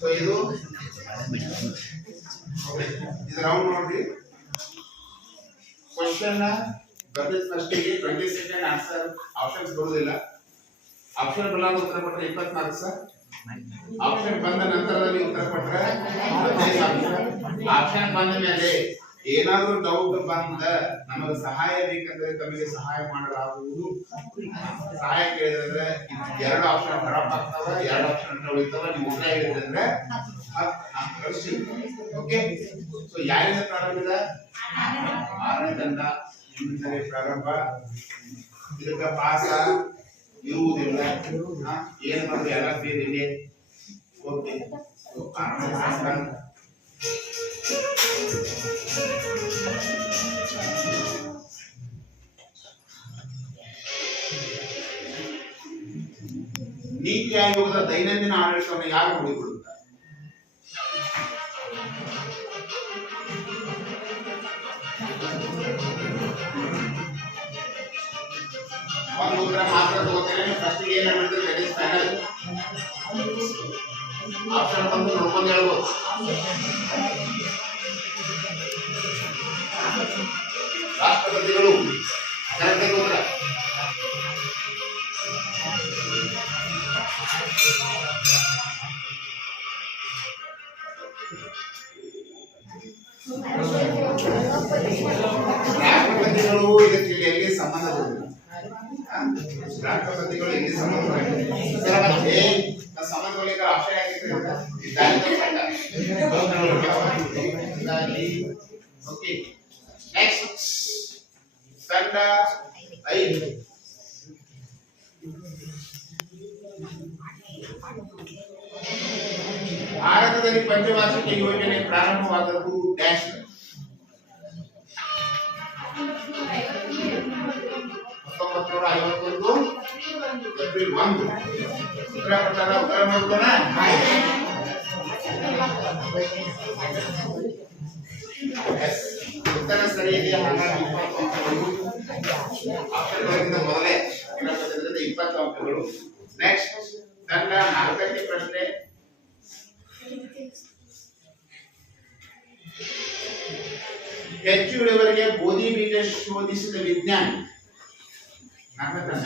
So ಇದು round ನೋಡ್ರಿ. Question ಬರ್ದಿದ ಫಸ್ಟಿಗೆ 20 ಸೆಕೆಂಡ್ ಆನ್ಸರ್ ಆಪ್ಷನ್ಸ್ ಬರುವುದಿಲ್ಲ. ಆಪ್ಷನ್ ಬರಲಾದ ಉತ್ತರ ಕೊಟ್ಟರೆ 20 ಮಾರ್ಕ್ಸ್. ಆಪ್ಷನ್ ಬಂದ ನಂತರದಲ್ಲಿ ಉತ್ತರ ಕೊಟ್ಟರೆ 15 ಮಾರ್ಕ್ಸ್. ಆಪ್ಷನ್ ಬಂದ ಮೇಲೆ ಏನಾದರೂ ಡೌಟ್ ಬಂದ ನಮಗೆ ಸಹಾಯ ಬೇಕಂದ್ರೆ ತಮಗೆ ಸಹಾಯ ಮಾಡಲಾಗುವುದು. ಸಹಾಯ ಕೇಳಿದ್ರೆ 2 ಆಪ್ಷನ್ ಖರಾಬ್ ಆಗ್ತಾವ, 2 ಆಪ್ಷನ್ ಅಂತ ಉಳಿತಾವ. ನೀವು ಉತ್ತರ ಹೇಳಿದ್ರೆ ಓಕೆ. ಸೊ ಯಾರಿಂದ ಪ್ರಾರಂಭ ಇದೆ? 6ನೇ ತಂಡ ನಿಮ್ಮಿಂದಲೇ ಪ್ರಾರಂಭ. ಇದಕ್ಕೆ ಪಾಸ ಇರುವುದಿಲ್ಲ, ಏನು ಮಾಡಿದ್ರೆ ಎಲ್ಲ ಸೇರಿದೆ. ಓಕೆ, ನೀತಿ ಆಯೋಗದ ದೈನಂದಿನ ಆಡಳಿತವನ್ನು ಯಾರು ನೋಡಿಕೊಳ್ಳುತ್ತಾರೆ? ಒಂದು ಉತ್ತರ ಮಾತ್ರ ತಗೋತೇನೆ. ಫಸ್ಟ್ ಏನ್ ಹೇಳಿದ್ರೆ ದಟ್ ಇಸ್ ಫೈನಲ್. ಆಪ್ಷನ್ ಬಂದು ನೋಡ್ಕೊಂಡು ಹೇಳ್ಬೋದು. ರಾಷ್ಟ್ರಪತಿಗಳು ಕರೆಕ್ಟ್ ಉತ್ತರ. ರಾಷ್ಟ್ರಪತಿಗಳು ಇದಕ್ಕೆ ಎಲ್ಲಿ ಸಂಬಂಧ ಬರುವುದಿಲ್ಲ. ರಾಷ್ಟ್ರಪತಿಗಳು ಎಲ್ಲಿ ಸಂಬಂಧ ಸಂಬಂಧಗಳಿಗೆ ಆಶಯ ಆಗಿದ್ರೆ ಓಕೆ. ನೆಕ್ಸ್ಟ್ ತಂಡ 5. ಭಾರತದಲ್ಲಿ ಪಂಚವಾರ್ಷಿಕ ಯೋಜನೆ ಪ್ರಾರಂಭವಾದದ್ದು ಡ್ಯಾಶ್ 1951 ಏಪ್ರಿಲ್ 1. ಉತ್ತರ ಪ್ರಕಾರ ಉತ್ತರ ನೋಡೋಣ. ಉತ್ತರ ಸರಿ ಇದೆಯಾ? ಹಾಗಾಗಿ 20 ಅಂಕಗಳು ಮೊದಲೇ 20 ಅಂಕಗಳು. ನೆಕ್ಸ್ಟ್ ತಂಡ 4ನೇ ಪ್ರಶ್ನೆ. ಹೆಚ್ಚು ಇಳುವರಿಗೆ ಗೋಧಿ ಬೀಜ ಶೋಧಿಸಿದ ವಿಜ್ಞಾನಿ. 4ನೇ ತಂಡ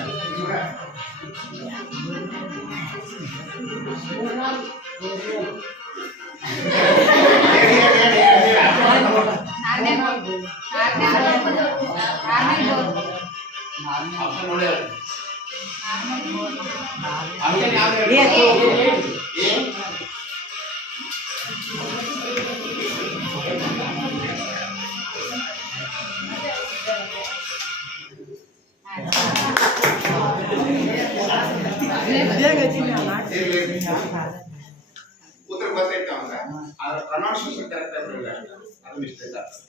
ಉತ್ತರ ಗೊತ್ತಾಯ್ತು ಅಂದ್ರೆ ಅದರ ಪ್ರೊನೌನ್ಸಿಯೇಷನ್ ಕರೆಕ್ಟ್ ಆಗಿರಲಿಲ್ಲ, ಅದು ಮಿಸ್ಟೇಕ್ ಆಗ್ತದೆ.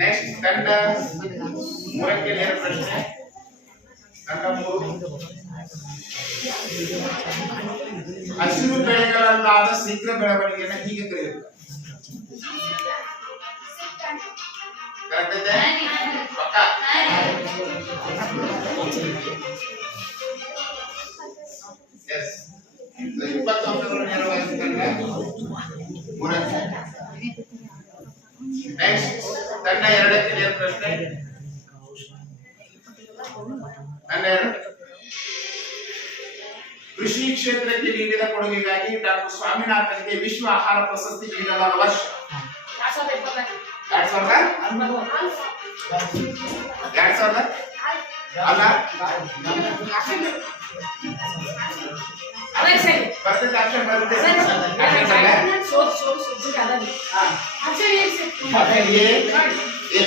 ನೆಕ್ಸ್ಟ್ ತಂಡ 3ಕ್ಕೆ ನೇರ ಪ್ರಶ್ನೆ. ತಂಡ 3. ಹಸಿರು ಬೆಳೆಗಳಲ್ಲಾದ ಶೀಘ್ರ ಬೆಳವಣಿಗೆಯನ್ನು ಹೀಗೆ ಕರೆಯುತ್ತಾರೆ. ಕರೆಕ್ಟ್ ಇದೆ? ಪಕ್ಕಾ? ಎಸ್. 20 ಅಂಕಗಳು ನೇರವಾಗಿ ತಂಡ 3ಕ್ಕೆ. ನೆಕ್ಸ್ಟ್ ತಂಡ 2ಕ್ಕೆ ನೇರ ಪ್ರಶ್ನೆ. ತಂಡ 2. ಕೃಷಿ ಕ್ಷೇತ್ರಕ್ಕೆ ನೀಡಿದ ಕೊಡುಗೆಗಾಗಿ ಡಾಕ್ಟರ್ ಸ್ವಾಮಿನಾಥನ್ಗೆ ವಿಶ್ವ ಆಹಾರ ಪ್ರಶಸ್ತಿ ನೀಡಲಾದ ವರ್ಷ 2000 ಅಲ್ಲ ಬರ್ತಿದ್ದ ಆಕ್ಷನ್ ಬರುತ್ತೆ.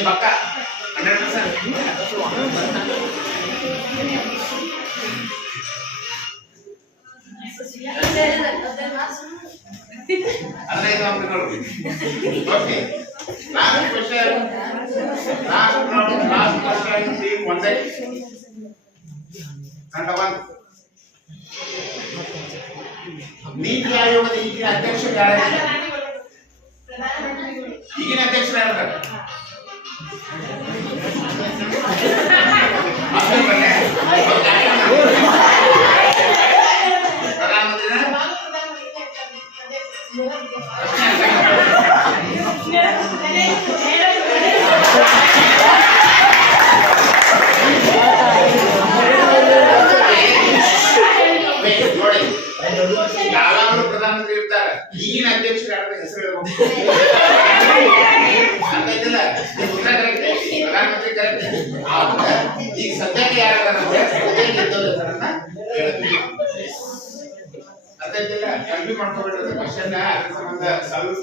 ಪಕ್ಕ 100%. 15 ಅಂಕಗಳು. Okay, last question. Last question team 1. ತಂಡ 1. ನೀತಿ ಆಯೋಗದ ಈಗಿನ ಅಧ್ಯಕ್ಷರು ಯಾರು? ಈಗಿನ ಅಧ್ಯಕ್ಷರು ಯಾರು? ನೋಡಿ ಯಾವಾಗಲೂ ಪ್ರಧಾನಮಂತ್ರಿ ಇರ್ತಾರೆ. ಈಗಿನ ಅಧ್ಯಕ್ಷರು ಯಾರ ಹೆಸರು ಹೇಳ್ಬೇಕು ಅಂತೈತಿಲ್ಲ. ನೀವು ಉತ್ತರ ಕರೆಕ್ಟ್, ಪ್ರಧಾನಮಂತ್ರಿ ಕರೆಕ್ಟ್. ಈಗ ಸದ್ಯಕ್ಕೆ ಯಾರಂದ್ರೆ ಹೆಸರನ್ನ ಹೇಳ್ತೀವಿ ಅಂತೈತಿಲ್ಲ. ಕಲ್ಪಿ ಮಾಡ್ಕೊಬಿಟ್ಟಿರುತ್ತೆ ಕ್ವಶನ್. ಅದ್ರ ಸಂಬಂಧ ಸ್ವಲ್ಪ